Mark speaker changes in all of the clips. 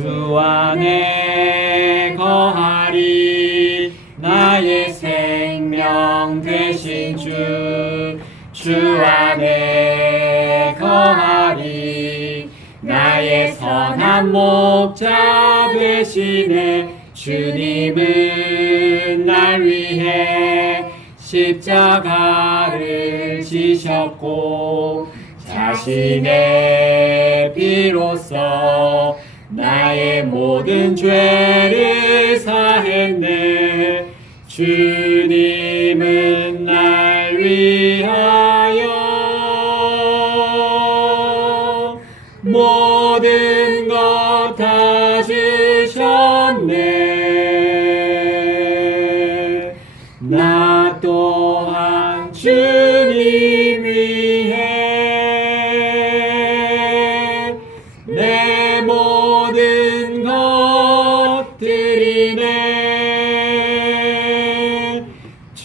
Speaker 1: 주 안에 거하리 나의 생명 되신 주, 주 안에 거하리 나의 선한 목자 되시네. 주님은 날 위해 십자가를 지셨고 자신의 피로써 나의 모든 죄를 사했네. 주님은 날 위하여 모든 것 다 주셨네. 나 또한 주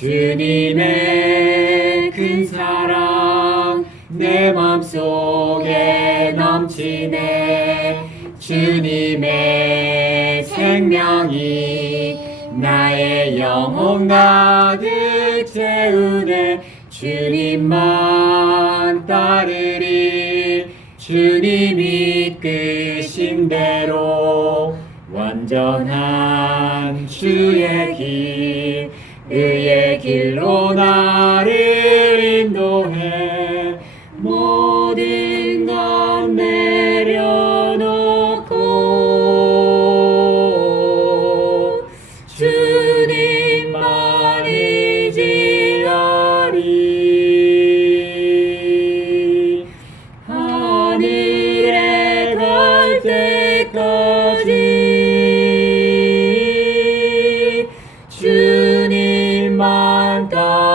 Speaker 1: 주님의 큰 사랑 내 맘속에 넘치네. 주님의 생명이 나의 영혼 가득 채우네. 주님만 따르리 주님 이끄신 대로 완전한 주의 길 의의 길로 나를 God.